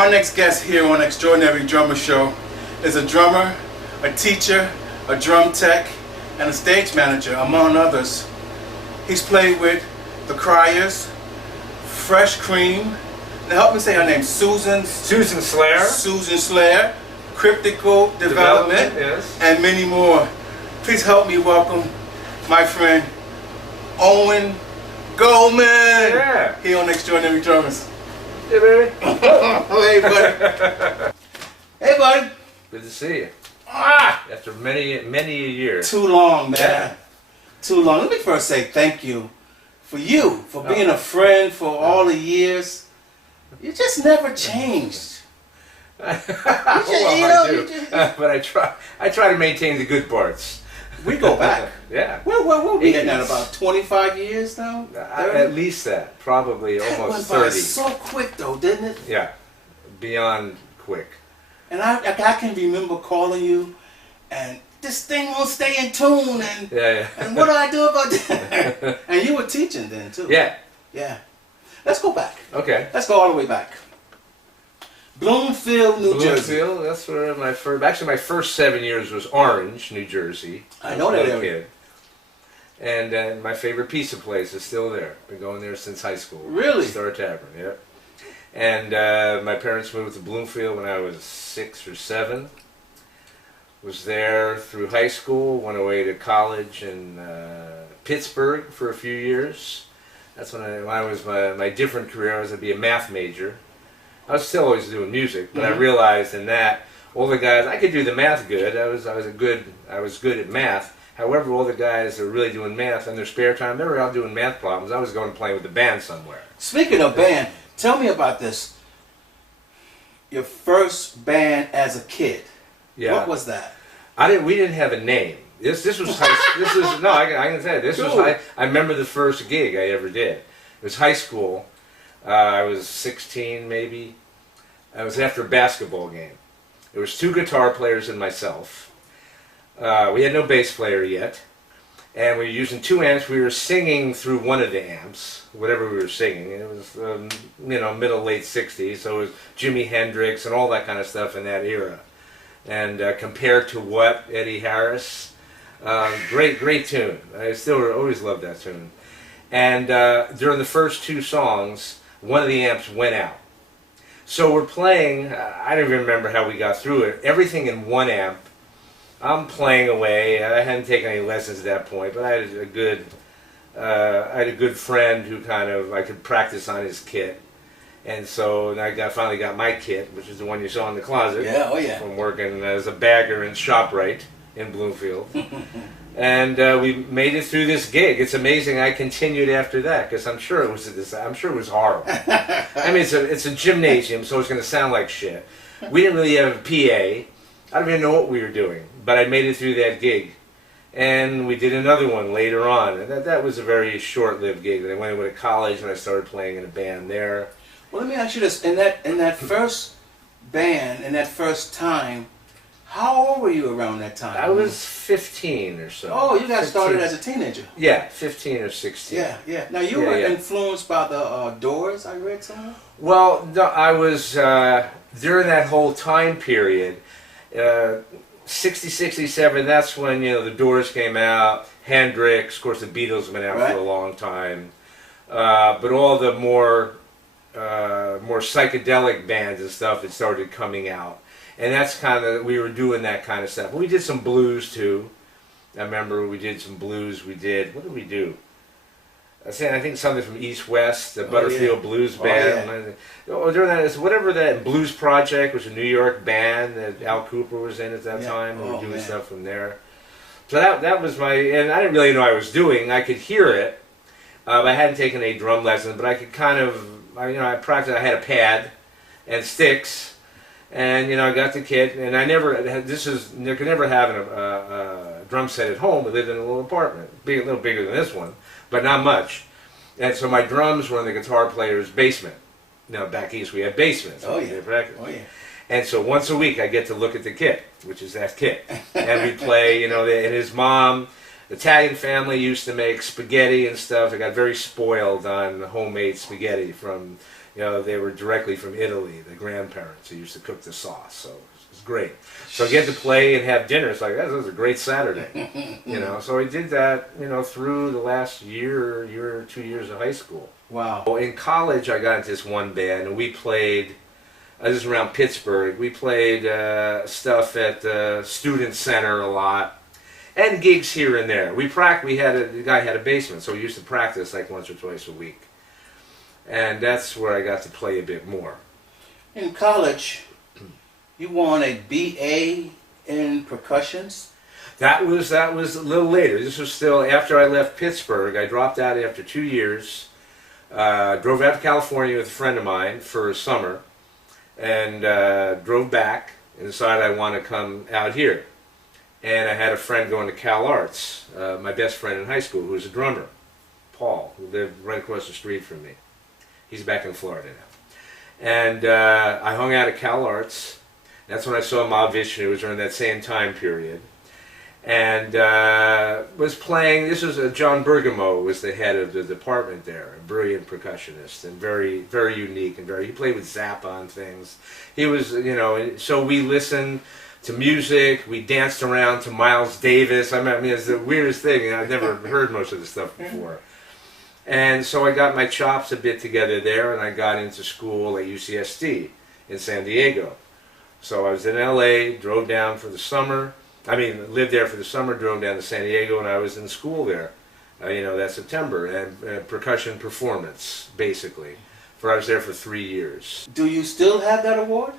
My next guest here on Extraordinary Drummer Show is a drummer, a teacher, a drum tech, and a stage manager, among others. He's played with The Criers, Fresh Cream, now help me say her name, Susan Slayer, Cryptical Development, yes, and many more. Please help me welcome my friend Owen Goldman. Yeah. Here on Extraordinary Drummers. Hey, baby. Hey, buddy. Hey, buddy. Good to see you. After many a year. Too long, man. Yeah. Too long. Let me first say thank you for being a friend for all the years. You just never changed. But I try to maintain the good parts. We go back. Yeah. We'll be getting at about 25 years now? At least that. Probably almost 30. Went by so quick though, didn't it? Yeah. Beyond quick. And I can remember calling you and this thing won't stay in tune and and what do I do about that? And you were teaching then too. Yeah. Yeah. Let's go back. Okay. Let's go all the way back. Bloomfield, New Jersey. Bloomfield, that's where my first 7 years was Orange, New Jersey. I know that area. And my favorite pizza place is still there. Been going there since high school. Really? Star Tavern, yeah. And my parents moved to Bloomfield when I was 6 or 7. Was there through high school, went away to college in Pittsburgh for a few years. That's when I was my different career. I was going to be a math major. I was still always doing music, but I realized in that all the guys, I could do the math good. I was good at math. However, all the guys that were really doing math in their spare time, they were out doing math problems. I was going to play with the band somewhere. Speaking of band, tell me about this. Your first band as a kid. Yeah. What was that? We didn't have a name. I can tell you, this was I remember the first gig I ever did. It was high school. I was 16 maybe. I was after a basketball game. There was 2 guitar players and myself. We had no bass player yet. And we were using 2 amps. We were singing through one of the amps, whatever we were singing. It was, middle, late 60s. So it was Jimi Hendrix and all that kind of stuff in that era. And compared to what? Eddie Harris. Great tune. I still always loved that tune. And during the first 2 songs, one of the amps went out. So we're playing, I don't even remember how we got through it, everything in 1 amp. I'm playing away. I hadn't taken any lessons at that point, but I had a good friend who I could practice on his kit. And so I finally got my kit, which is the one you saw in the closet. Yeah, oh yeah. From working as a bagger in ShopRite in Bloomfield. And we made it through this gig. It's amazing I continued after that because I'm sure it was horrible. I mean, it's a gymnasium, so it's going to sound like shit. We didn't really have a PA. I don't even know what we were doing, but I made it through that gig. And we did another one later on. And that was a very short-lived gig. Then I went away to college and I started playing in a band there. Well, let me ask you this: in that first band, in that first time, how old were you around that time? I was 15 or so. Oh, you got started as a teenager. Yeah, 15 or 16. Yeah. Now you were influenced by the Doors, I read somewhere. Well, no, I was during that whole time period, 60, 67. That's when the Doors came out. Hendrix, of course, the Beatles have been out for a long time. But all the more psychedelic bands and stuff that started coming out. And that's we were doing that kind of stuff. We did some blues too. I remember we did some blues. What did we do? I think something from East West, the Butterfield Blues Band. During that, whatever that Blues Project was a New York band that Al Cooper was in at that time. We were doing stuff from there. So that was and I didn't really know what I was doing. I could hear it. I hadn't taken any drum lessons, but I could I practiced. I had a pad and sticks. And I got the kit, and I could never have a drum set at home. We lived in a little apartment, a little bigger than this one, but not much. And so my drums were in the guitar player's basement. Back east we had basements. Oh yeah. And so once a week I get to look at the kit, which is that kit, and we play. And his mom, Italian family, used to make spaghetti and stuff. I got very spoiled on homemade spaghetti from You know, they were directly from Italy, the grandparents who used to cook the sauce, so it was great. So I get to play and have dinner. It's like, this was a great Saturday, you know. So I did that, you know, through the last year or 2 years of high school. Wow. Well, in college, I got into this one band, and we played, this is around Pittsburgh, we played stuff at the Student Center a lot, and gigs here and there. The guy had a basement, so we used to practice like once or twice a week. And that's where I got to play a bit more. In college, you won a BA in percussions? That was a little later. This was still after I left Pittsburgh. I dropped out after 2 years. Drove out to California with a friend of mine for a summer, and drove back and decided I want to come out here. And I had a friend going to Cal Arts, my best friend in high school, who was a drummer, Paul, who lived right across the street from me. He's back in Florida now. And I hung out at Cal Arts. That's when I saw Mob Vishnu. It was during that same time period. And was playing, this was John Bergamo was the head of the department there, a brilliant percussionist and very, very unique and he played with Zappa on things. He was, you know, so we listened to music, we danced around to Miles Davis. I mean, it's the weirdest thing, and I've never heard most of this stuff before. And so I got my chops a bit together there, and I got into school at UCSD in San Diego. So I was in LA, drove down for the summer. I mean, lived there for the summer, drove down to San Diego, and I was in school there, you know, that September, and percussion performance, basically. I was there for 3 years. Do you still have that award?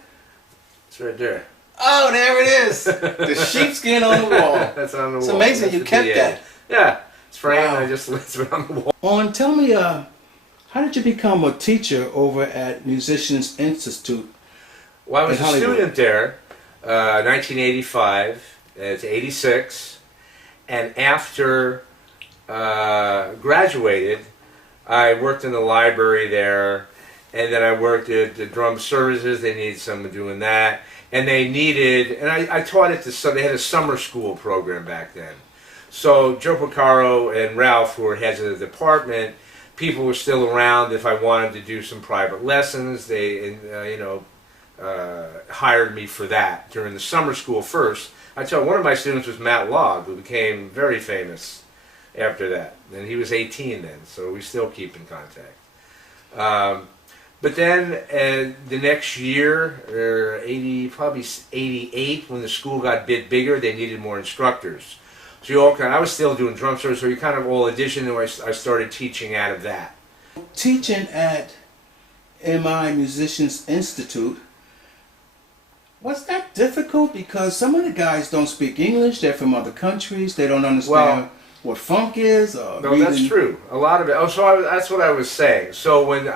It's right there. Oh, there it is! The sheepskin on the wall. That's on the wall. It's amazing That's you kept that. Yeah, it's framed. Wow. I just it's on the wall. Owen, tell me, how did you become a teacher over at Musicians Institute? Well, I was in a Hollywood? student there, 1985 to 86, and after graduated, I worked in the library there, and then I worked at the drum services. They needed someone doing that, and they needed, and I taught it to some. They had a summer school program back then. So Joe Porcaro and Ralph, who were heads of the department, people were still around. If I wanted to do some private lessons, they hired me for that during the summer school first. I tell you, one of my students was Matt Logg, who became very famous after that. And he was 18 then, so we still keep in contact. But then the next year, probably 88, when the school got a bit bigger, they needed more instructors. So I was still doing drum service, so you kind of all auditioned, and I started teaching out of that. Teaching at MI Musicians Institute, was that difficult? Because some of the guys don't speak English, they're from other countries, they don't understand what funk is. No, that's true. A lot of it. Oh, so that's what I was saying. So when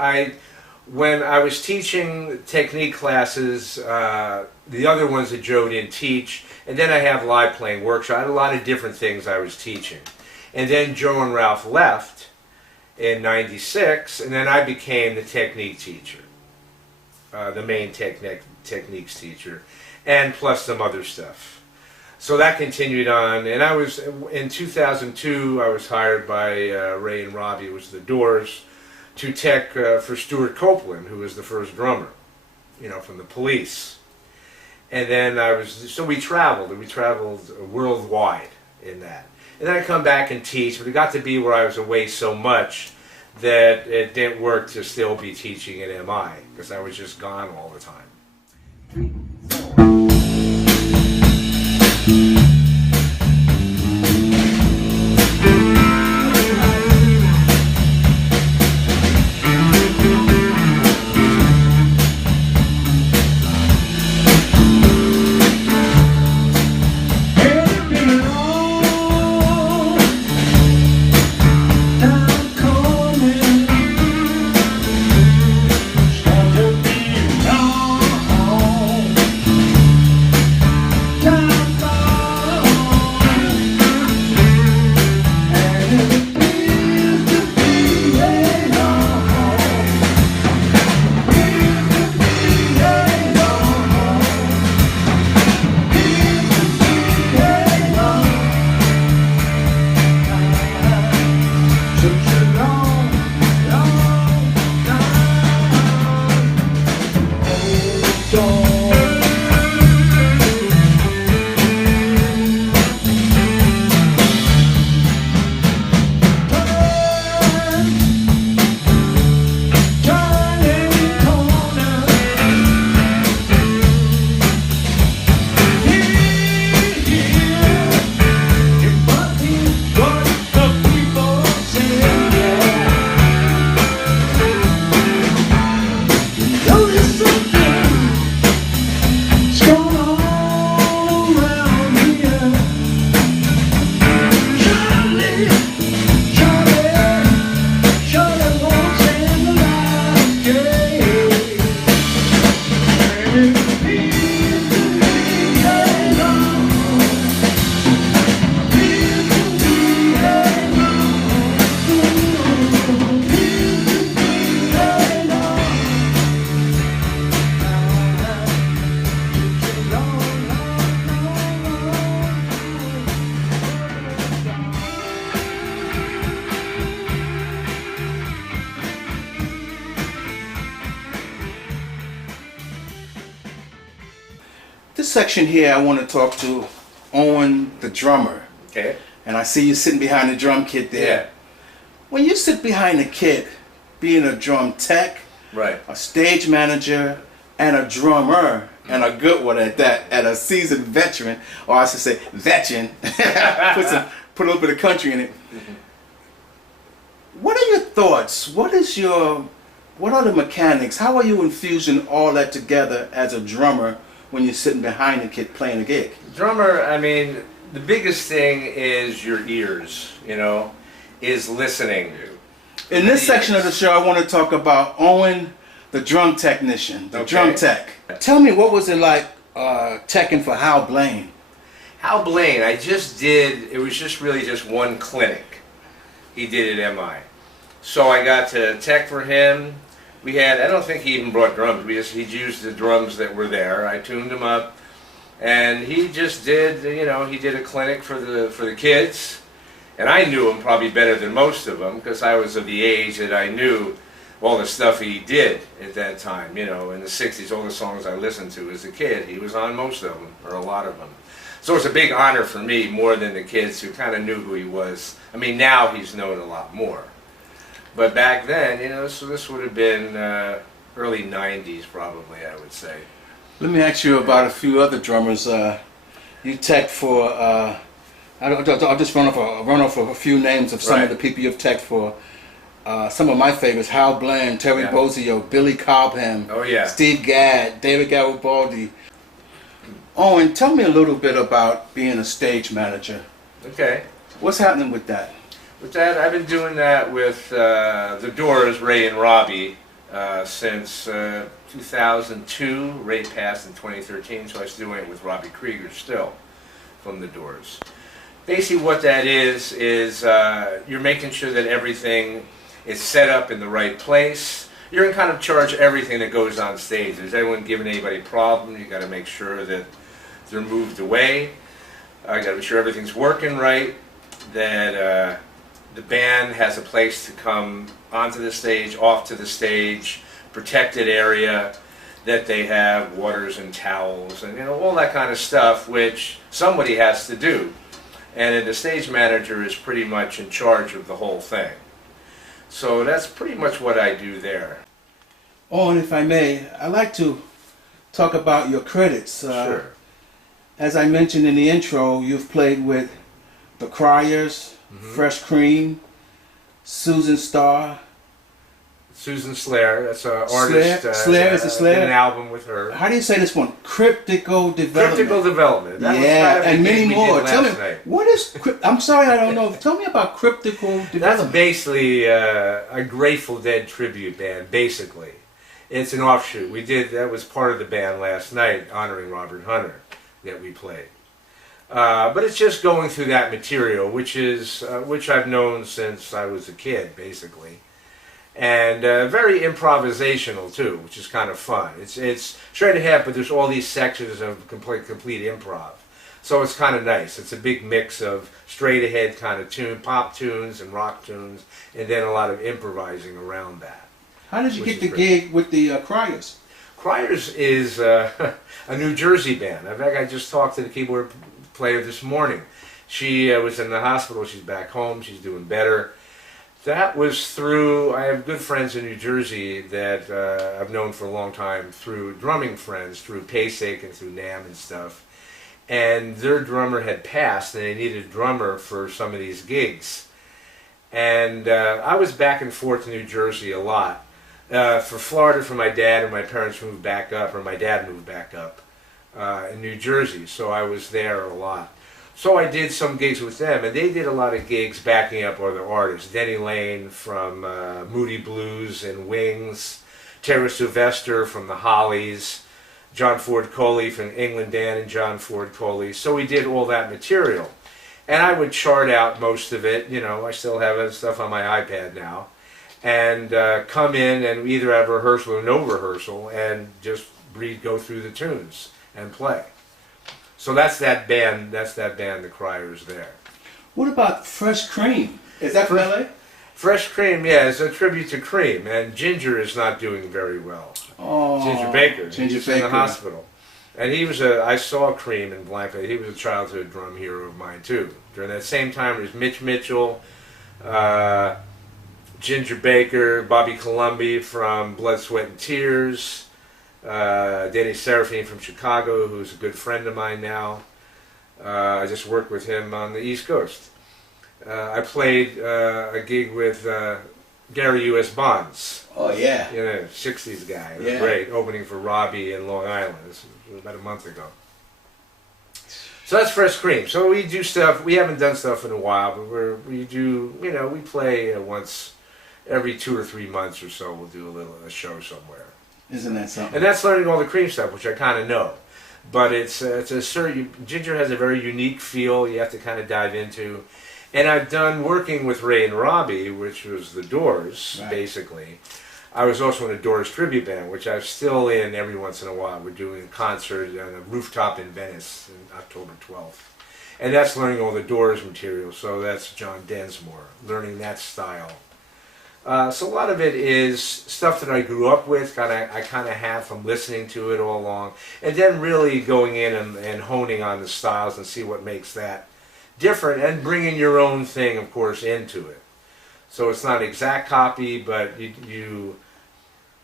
I was teaching technique classes, the other ones that Joe didn't teach, and then I have live playing workshop. I had a lot of different things I was teaching. And then Joe and Ralph left in '96, and then I became the technique teacher, the main techniques teacher, and plus some other stuff. So that continued on, and I was, in 2002, I was hired by Ray and Robbie, who was the Doors, to tech for Stuart Copeland, who was the first drummer, you know, from the Police. And then we traveled worldwide in that. And then I come back and teach, but it got to be where I was away so much that it didn't work to still be teaching at MI, because I was just gone all the time. section here, I want to talk to Owen, the drummer. Okay. And I see you sitting behind the drum kit there. Yeah. When you sit behind the kit, being a drum tech, Right. a stage manager, and a drummer, and a good one at that, and a seasoned veteran, or I should say veteran, put a little bit of country in it. What are your thoughts? What are the mechanics? How are you infusing all that together as a drummer when you're sitting behind the kit playing a gig? Drummer, I mean, the biggest thing is your ears, is listening. In this section of the show, I want to talk about Owen, the drum technician, the drum tech. Tell me, what was it like teching for Hal Blaine? Hal Blaine, it was just really just one clinic he did at MI. So I got to tech for him. I don't think he even brought drums. He used the drums that were there. I tuned them up. And he just did, he did a clinic for the kids. And I knew him probably better than most of them because I was of the age that I knew all the stuff he did at that time. In the 60s, all the songs I listened to as a kid, he was on most of them, or a lot of them. So it's a big honor for me, more than the kids who kind of knew who he was. I mean, now he's known a lot more. But back then, so this would have been early 90s probably, I would say. Let me ask you about a few other drummers. You tech for, I'll just run off a few names of some of the people you've teched for. Some of my favorites: Hal Blaine, Terry Bozzio, Billy Cobham, Steve Gadd, David Garibaldi. Owen, tell me a little bit about being a stage manager. Okay. What's happening with that? With that, I've been doing that with the Doors, Ray and Robbie, since 2002. Ray passed in 2013, so I was doing it with Robbie Krieger still, from the Doors. Basically what that is you're making sure that everything is set up in the right place. You're in kind of charge of everything that goes on stage. Is anyone giving anybody a problem? You got to make sure that they're moved away. I got to be sure everything's working right. That the band has a place to come onto the stage, off to the stage, protected area. That they have waters and towels and all that kind of stuff, which somebody has to do. And then the stage manager is pretty much in charge of the whole thing. So that's pretty much what I do there. Owen, if I may, I'd like to talk about your credits. Sure. As I mentioned in the intro, you've played with the Criers, Fresh Cream, Susan Starr. Susan Slayer, that's an artist. Slayer is a Slayer. Did an album with her. How do you say this one? Cryptical Development. Cryptical Development. That was and many more. Tell me, night. what is? I'm sorry, I don't know. Tell me about Cryptical Development. That's basically a Grateful Dead tribute band. Basically, it's an offshoot. That was part of the band last night, honoring Robert Hunter, that we played. But it's just going through that material, which I've known since I was a kid, basically. And very improvisational too, which is kind of fun. It's straight ahead, but there's all these sections of complete improv. So it's kind of nice. It's a big mix of straight ahead kind of pop tunes and rock tunes, and then a lot of improvising around that. How did you get the gig with the Criers? Criers is a New Jersey band. In fact, I just talked to the keyboard player this morning. She was in the hospital. She's back home. She's doing better. That was through, I have good friends in New Jersey that I've known for a long time through drumming friends, through Pasek and through NAMM and stuff. And their drummer had passed and they needed a drummer for some of these gigs. And I was back and forth to New Jersey a lot. For Florida for my dad, and my parents moved back up, or my dad moved back up in New Jersey. So I was there a lot. So I did some gigs with them, and they did a lot of gigs backing up other artists. Denny Lane from Moody Blues and Wings, Tara Sylvester from the Hollies, John Ford Coley from England Dan and John Ford Coley. So we did all that material. And I would chart out most of it. I still have that stuff on my iPad now. And come in and either have rehearsal or no rehearsal and just go through the tunes and play. So that's that band, the Criers there. What about Fresh Cream? Is that from LA? Fresh Cream, yeah, it's a tribute to Cream, and Ginger is not doing very well. Oh, Ginger Baker. Ginger She's Baker. in the hospital. And I saw Cream in Blanklight. He was a childhood drum hero of mine too. During that same time, there was Mitch Mitchell, Ginger Baker, Bobby Colomby from Blood, Sweat and Tears, Danny Seraphine from Chicago, who's a good friend of mine now. I just worked with him on the East Coast. I played a gig with Gary U.S. Bonds. Oh, yeah. 60s guy. It was great, opening for Robbie in Long Island. This was about a month ago. So that's Fresh Cream. So we do stuff. We haven't done stuff in a while, but we do, we play once every 2 or 3 months or so. We'll do a show somewhere. Isn't that something? And that's learning all the Cream stuff, which I kind of know. But it's a certain, Ginger has a very unique feel you have to kind of dive into. And I've done working with Ray and Robbie, which was the Doors, basically. I was also in a Doors tribute band, which I'm still in every once in a while. We're doing a concert on a rooftop in Venice on October 12th. And that's learning all the Doors material, so that's John Densmore, learning that style. So a lot of it is stuff that I grew up with, I kind of have from listening to it all along, and then really going in and honing on the styles and see what makes that different, and bringing your own thing, of course, into it. So it's not exact copy, but you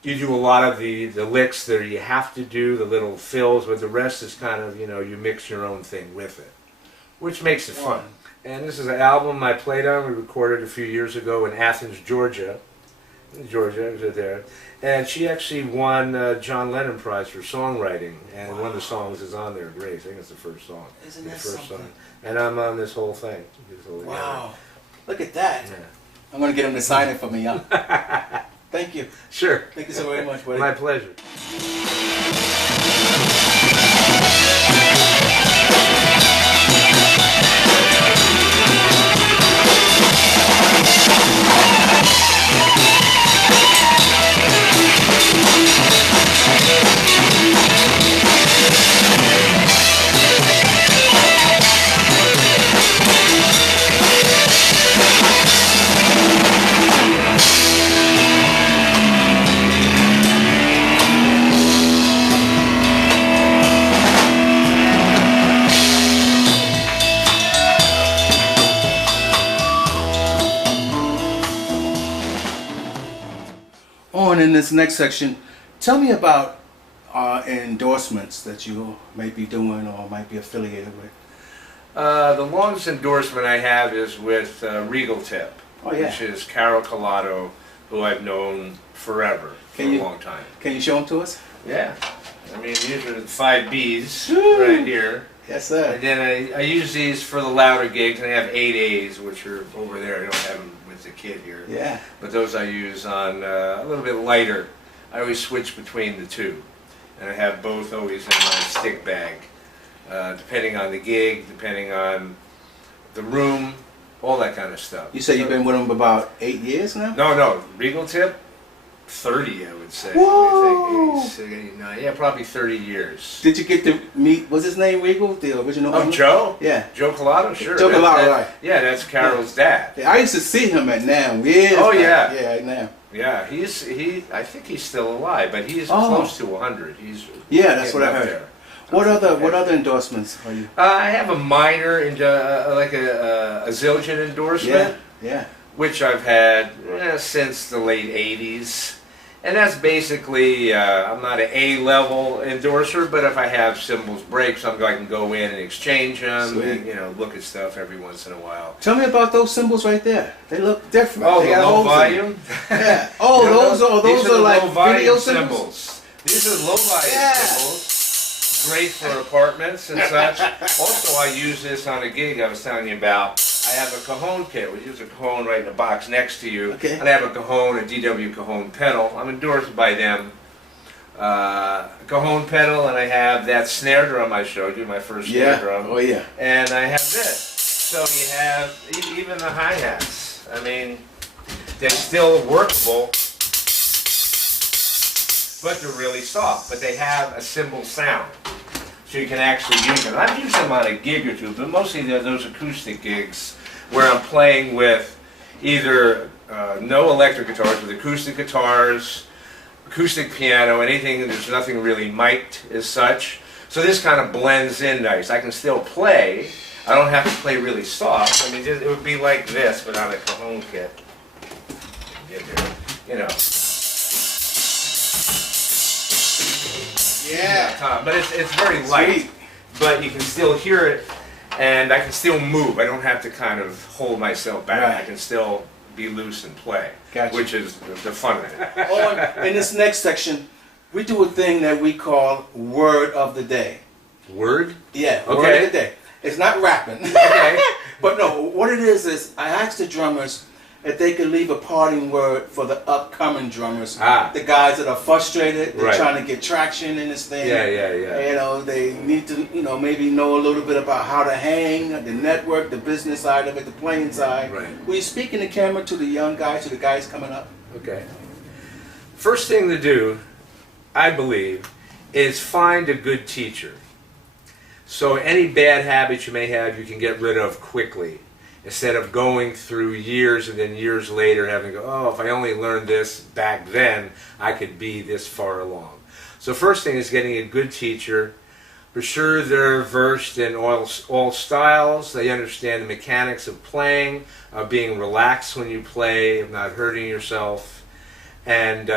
do a lot of the licks that you have to do, the little fills, but the rest is kind of, you mix your own thing with it, which makes it fun. And this is an album I played on. We recorded a few years ago in Athens, Georgia. I was there. And she actually won John Lennon Prize for songwriting. And one of the songs is on there, Grace. I think it's the first song. Isn't that something? And I'm on this whole thing. Wow. Look at that. Yeah. I'm going to get him to sign it for me, Thank you. Sure. Thank you so very much, buddy. My pleasure. In this next section, tell me about endorsements that you might be doing or might be affiliated with. The longest endorsement I have is with Regal Tip, which is Carol Collado, who I've known forever, for a long time. Can you show them to us? Yeah. I mean, these are the 5 Bs right here. Yes, sir. And then I use these for the louder gigs, and I have 8 As, which are over there. I don't have them with the kit here. Yeah. But those I use on a little bit lighter. I always switch between the two. And I have both always in my stick bag, depending on the gig, depending on the room, all that kind of stuff. You say you've been with them about 8 years now? No, Regal Tip, 30, I would say. Whoa! 86, 89, yeah, probably 30 years. Did you get to meet, what's his name, Regal, the original owner? Joe? Yeah. Joe Collado, sure. Joe Collado, right. Yeah, that's Carol's dad. Yeah, I used to see him at NAMM years back. Yeah. Yeah, NAMM. Yeah, I think he's still alive, but he's close to 100. Yeah, that's what I heard. There. What other endorsements are you? I have a minor, like a Zildjian endorsement. Yeah. Which I've had since the late 80s. And that's basically, I'm not an A-level endorser, but if I have cymbals break, I can go in and exchange them and look at stuff every once in a while. Tell me about those cymbals right there. They look different. Oh, they the low volume? Yeah. Oh, those are like video cymbals? These are low volume cymbals. Great for apartments and such. Also, I use this on a gig I was telling you about. I have a Cajon Kit. We use a Cajon right in the box next to you. Okay. And I have a Cajon, a DW Cajon pedal. I'm endorsed by them. Cajon pedal, and I have that snare drum I showed you, my first snare drum. Oh, yeah. And I have this. So you have even the hi-hats. I mean, they're still workable, but they're really soft. But they have a cymbal sound. So you can actually use them. I've used them on a gig or two, but mostly they're those acoustic gigs where I'm playing with either no electric guitars, with acoustic guitars, acoustic piano, anything. There's nothing really mic'd as such. So this kind of blends in nice. I can still play. I don't have to play really soft. I mean, it would be like this, but on a Cajon Kit. You know. Yeah. But it's very light. But you can still hear it, and I can still move. I don't have to kind of hold myself back. Right. I can still be loose and play, Gotcha. which is the fun of it. In this next section, we do a thing that we call Word of the Day. Word? Yeah, Okay. Word of the Day. It's not rapping. Okay. But no, what it is I asked the drummers if they could leave a parting word for the upcoming drummers. The guys that are frustrated, they're Right. trying to get traction in this thing. Yeah. You know, they need to, maybe know a little bit about how to hang, the network, the business side of it, the playing side. Right. Will you speak in the camera to the young guys, to the guys coming up? Okay. First thing to do, I believe, is find a good teacher. So any bad habits you may have, you can get rid of quickly, instead of going through years and then years later having to go, oh, if I only learned this back then, I could be this far along. So first thing is getting a good teacher. For sure they're versed in all styles. They understand the mechanics of playing, of being relaxed when you play, of not hurting yourself. And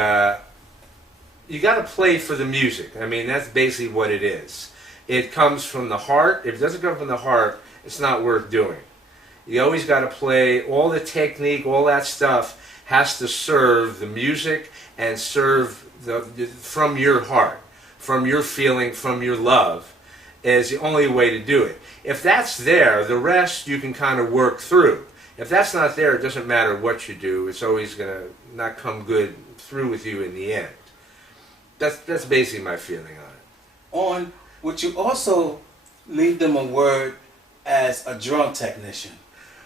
you got to play for the music. I mean, that's basically what it is. It comes from the heart. If it doesn't come from the heart, it's not worth doing. You always got to play. All the technique, all that stuff has to serve the music and serve from your heart, from your feeling, from your love, is the only way to do it. If that's there, the rest you can kind of work through. If that's not there, it doesn't matter what you do. It's always going to not come good through with you in the end. That's basically my feeling on it. Would you also leave them a word as a drum technician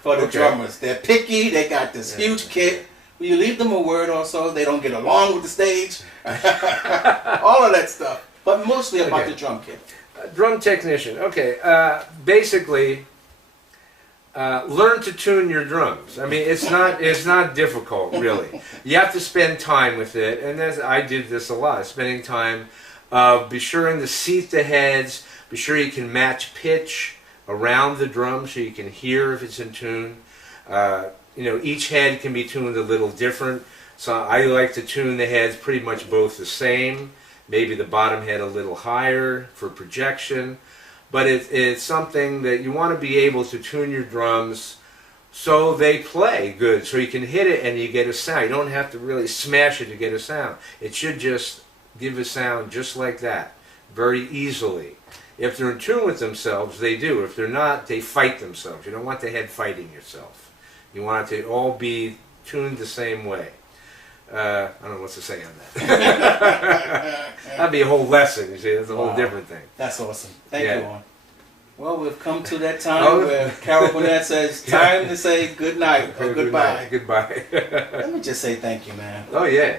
for the drummers? They're picky, they got this huge kit. Will you leave them a word also? They don't get along with the stage. All of that stuff. But mostly about the drum kit. Drum technician. Okay. Basically, learn to tune your drums. I mean, it's not difficult, really. You have to spend time with it, and I did this a lot. Spending time. Be sure to seat the heads. Be sure you can match pitch around the drum so you can hear if it's in tune. Each head can be tuned a little different. So I like to tune the heads pretty much both the same. Maybe the bottom head a little higher for projection. But it's something that you want to be able to tune your drums so they play good. So you can hit it and you get a sound. You don't have to really smash it to get a sound. It should just give a sound just like that, very easily. If they're in tune with themselves, they do. If they're not, they fight themselves. You don't want the head fighting yourself. You want it to all be tuned the same way. I don't know what to say on that. That'd be a whole lesson, you see. That's a whole different thing. That's awesome. Thank you, Owen. Well, we've come to that time where Carol Burnett says, time to say good night or goodbye. Goodbye. Let me just say thank you, man. Oh, yeah.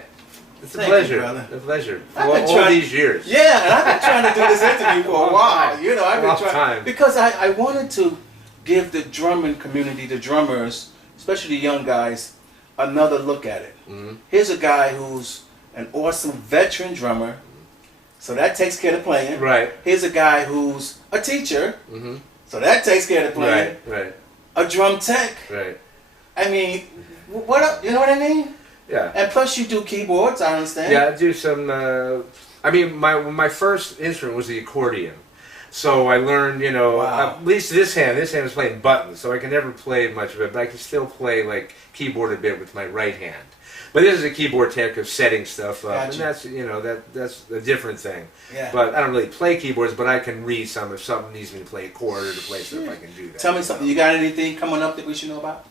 It's a pleasure. You, brother. A pleasure. For all these years. Yeah, and I've been trying to do this interview for a while. Time. I've been trying. Because I wanted to give the drumming community, the drummers, especially the young guys, another look at it. Mm-hmm. Here's a guy who's an awesome veteran drummer, so that takes care of playing. Right. Here's a guy who's a teacher, so that takes care of playing. Right. A drum tech. Right. I mean, what up? You know what I mean? Yeah. And plus you do keyboards, I understand. Yeah, I do some, my first instrument was the accordion. So I learned, at least this hand was playing buttons, so I can never play much of it, but I can still play like keyboard a bit with my right hand. But this is a keyboard tech of setting stuff up, and that's, that's a different thing. Yeah. But I don't really play keyboards, but I can read some. If something needs me to play a chord or to play stuff, I can do that. Tell me something. You got anything coming up that we should know about?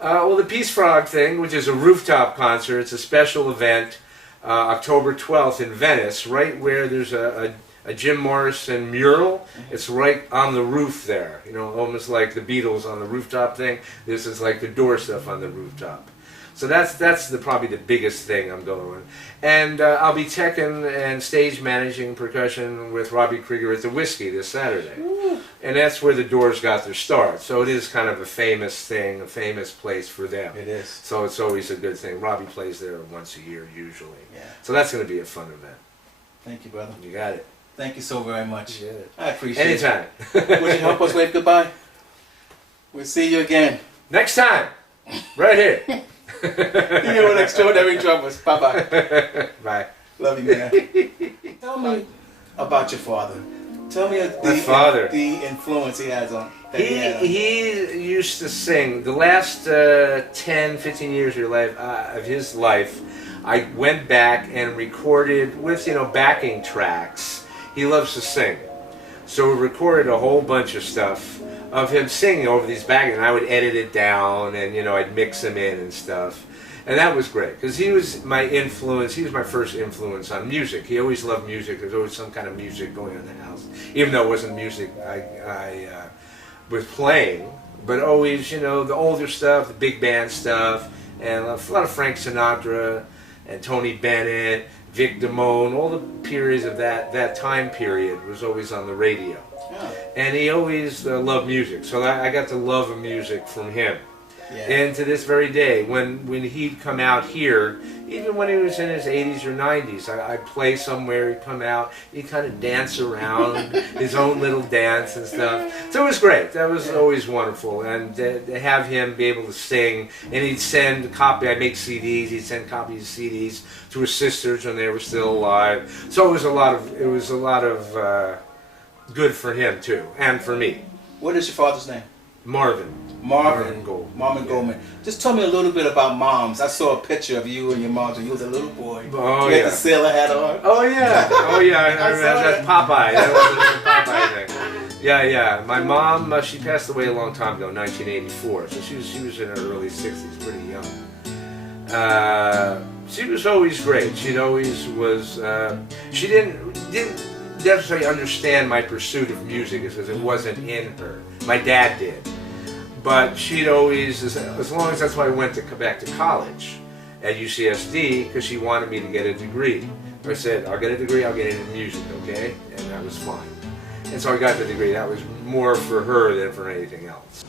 Well, the Peace Frog thing, which is a rooftop concert, it's a special event, October 12th in Venice, right where there's a Jim Morrison mural. It's right on the roof there, almost like the Beatles on the rooftop thing. This is like the Door stuff on the rooftop. So that's probably the biggest thing I'm going with. And I'll be teching and stage managing percussion with Robbie Krieger at the Whiskey this Saturday. Ooh. And that's where the Doors got their start. So it is kind of a famous thing, a famous place for them. It is. So it's always a good thing. Robbie plays there once a year usually. Yeah. So that's going to be a fun event. Thank you, brother. You got it. Thank you so very much. Yeah. I appreciate it. Anytime. Would you help us wave goodbye? We'll see you again. Next time. Right here. Here with Extraordinary Drummers. Bye-bye. Bye. Love you, man. Tell me about your father. Tell me the influence he has on. He used to sing. The last 10, 15 years of his life, I went back and recorded with, backing tracks. He loves to sing. So we recorded a whole bunch of stuff of him singing over these backing, and I would edit it down, and I'd mix him in and stuff. And that was great, because he was my influence. He was my first influence on music. He always loved music. There's always some kind of music going on in the house, even though it wasn't music I was playing, but always, the older stuff, the big band stuff, and a lot of Frank Sinatra and Tony Bennett, Vic Damone, all the periods of that time period was always on the radio. Yeah. And he always loved music, so I got to love music from him. Yeah. And to this very day, when he'd come out here, even when he was in his 80s or 90s, I'd play somewhere, he'd come out, he'd kind of dance around, his own little dance and stuff. So it was great. That was always wonderful. And to have him be able to sing, and he'd send I'd make CDs, he'd send copies of CDs to his sisters when they were still alive. So it was a lot of good for him too, and for me. What is your father's name? Marvin Goldman. Marvin Goldman. Just tell me a little bit about moms. I saw a picture of you and your mom when you was a little boy. Oh, you had the sailor hat on. Oh yeah. Oh yeah. I that's Popeye. That was a Popeye thing. Yeah. My mom, she passed away a long time ago, 1984. So she was in her early 60s, pretty young. She was always great. She always was. She didn't necessarily understand my pursuit of music because it wasn't in her. My dad did. But she'd always, as long as that's why I went back to college at UCSD, because she wanted me to get a degree. I said, I'll get a degree, I'll get into music, okay? And that was fine. And so I got the degree. That was more for her than for anything else.